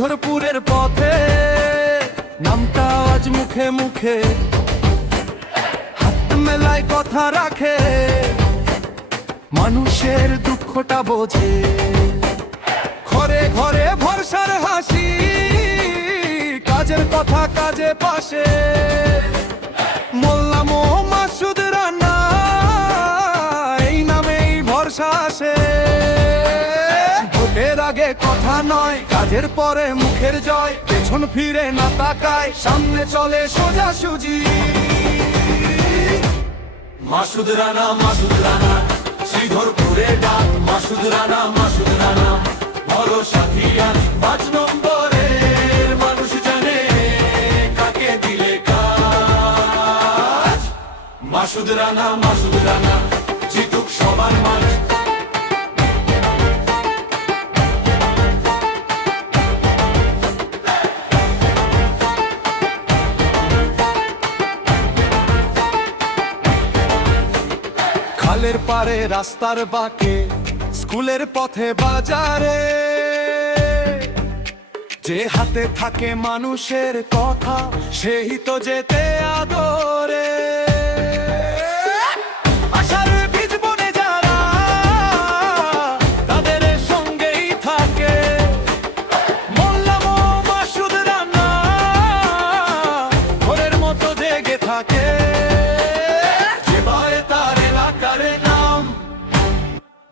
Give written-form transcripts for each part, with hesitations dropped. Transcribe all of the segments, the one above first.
শ্রীধরপুরের পথে নামটা আজ মুখে মুখে, হাত মেলায় কথা রাখে, মানুষের দুঃখটা বোঝে। ঘরে ঘরে ভরসার হাসি, কাজের কথা কাজে পাশে। মোল্লা মাসুদ রানা, এই নামেই ভরসা আসে। ভোটের আগে কথা নয়, কাজের পরে মুখের জয়। পেছন ফিরে না তাকায়, সামনে চলে সোজাসুজি। মাসুদ রানা, মাসুদ রানা, শ্রীধরপুরে ডাক। মাসুদ রানা, মাসুদ রানা, ভরসা দিয়ান 5 নম্বরের মানুষ জানে কাকে দিলে কাজ। মাসুদ রানা, মাসুদ রানা, জিতুক সবার মান। খালের পারে রাস্তার বাঁকে, স্কুলের পথে বাজারে, যে হাতে থাকে মানুষের কথা, সেই তো যেতে আদরে। আশার বীজ বনে যারা, তাদের সঙ্গেই থাকে। মোল্লা মাসুদ রানা, ভোরের মতো জেগে থাকে।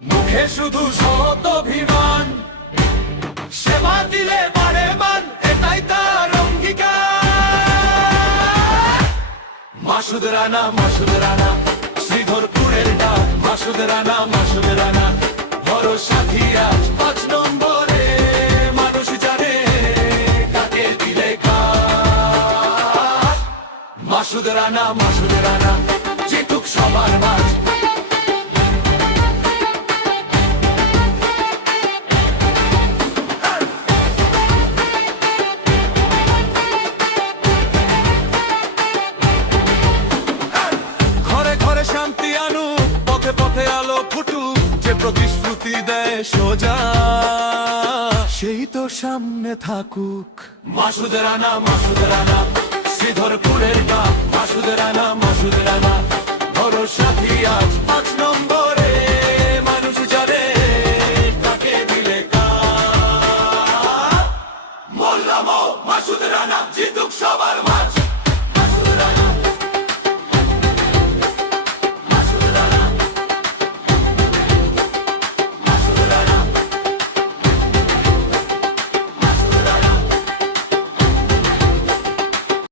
মুখে শুধু সৎ অভিমান, সেবা দিলে বাড়ে মান, এটাই তার অঙ্গীকার। মাসুদ রানা, মাসুদ রানা, শ্রীধরপুরের ডাক। মাসুদ রানা, মাসুদ রানা, ভরসা দিয়া 5 নম্বরে মানুষ জানে কাকে দিলে কাজ। মাসুদ রানা, মাসুদ রানা, জিতুক সবার মাঝ। শান্তি আনু, পথে পথে আলো ফুটুক, যে প্রতিশ্রুতি দেয় সোজা, সেই তো সামনে থাকুক। মাসুদ রানা, মাসুদ রানা, শ্রীধরপুরের ডাক। মাসুদ রানা, মাসুদ রানা, ভরসা দিয়া 5 নম্বরে মানুষ জানে কাকে দিলে কাজ। মোল্লা মাসুদ রানা, জিত